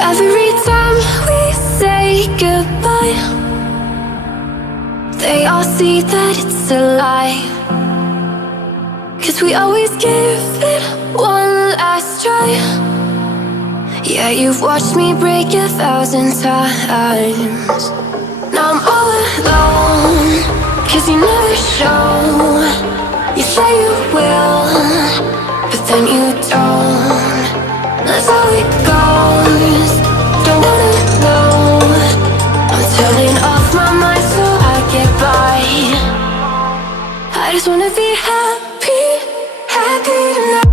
Every time we say goodbye, they all see that it's a lie. 'Cause we always give it one last try. Yeah, you've watched me break 1,000 times. Now I'm all alone, 'cause you never show. You say you will, but then you don't. That's how it goes. Don't wanna know. I'm turning off my mind so I get by. I just wanna be happy, happy tonight.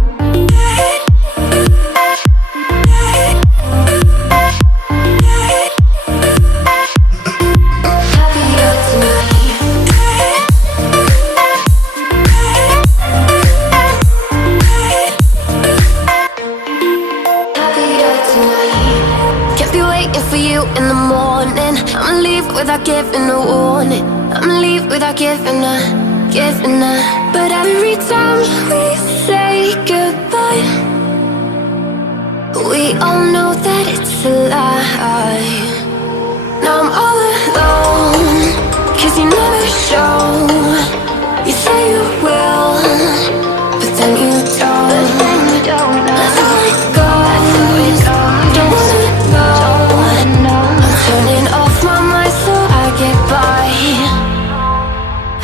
In the morning, I'ma leave without giving a warning. I'ma leave without giving a. But every time we say goodbye, we all know that it's a lie. Now I'm all alone, 'cause you never show. You say you will, but then you don't. That's how it goes. Don't wanna know. Turning off my mind so I get by.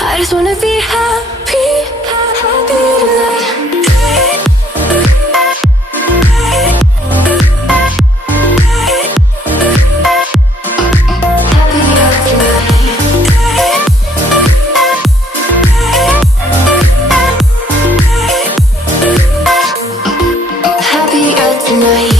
I just wanna be happy, happy tonight. Happier tonight.